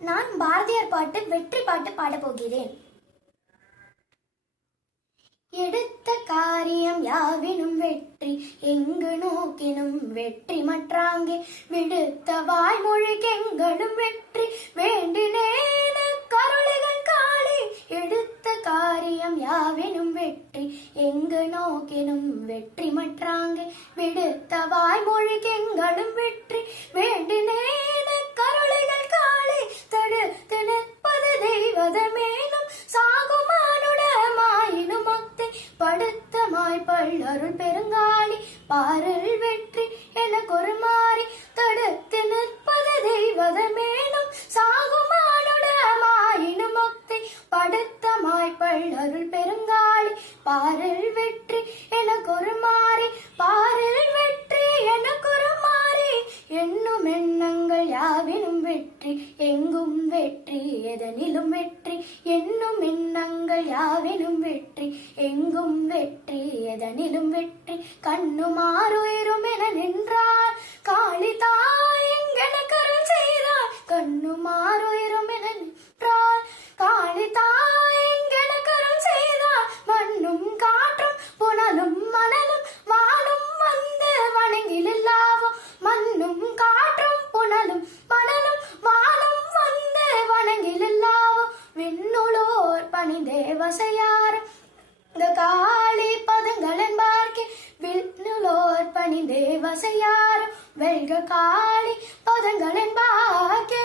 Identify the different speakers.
Speaker 1: நான் பாரதியார் பாட்டு வெற்றி பாட்டு பாடப் போகிறேன். எடுத்த காரியம் யாவினும் வெற்றி எங்கு நோக்கினும் வெற்றி மற்றாங்கே. விடுத்த வாய்மொழிக்கெங்களும் வெற்றி வேண்டினேன கருளைகள் காளி எடுத்த காரியம் யாவினும் வெற்றி எங்கு நோக்கினும் வெற்றி மற்றாங்கே. விடுத்த வாய்மொழிக்கெங்களும் வெற்றி வேண்டின படுத்தமாய் அருள் பெருங்காளி பாரல் வெற்றி என கொருமாறி தடுத்து நிற்பது தெய்வதமேனும் சாகுமானுடமாயினும் படுத்த மாய்ப்பள் அருள் பெருங்காளி பாரல் வெற்றி என கொருமாறி பா வெற்றி எங்கும் வெற்றி எதனிலும் வெற்றி என்னும் எண்ணங்கள் யாவினும் வெற்றி எங்கும் வெற்றி எதனிலும் வெற்றி கண்ணுமாறுயிரும் என நின்றார். காளி தாய் எங்கென கருள் செய்தார்? கண்ணுமாறுயிரும் வசையார் இந்த காளி பதங்களன் பார்க்கே விண்ணுலோர் பணிந்தே வசையார் வெல்க காளி பதங்களன் பார்க்கே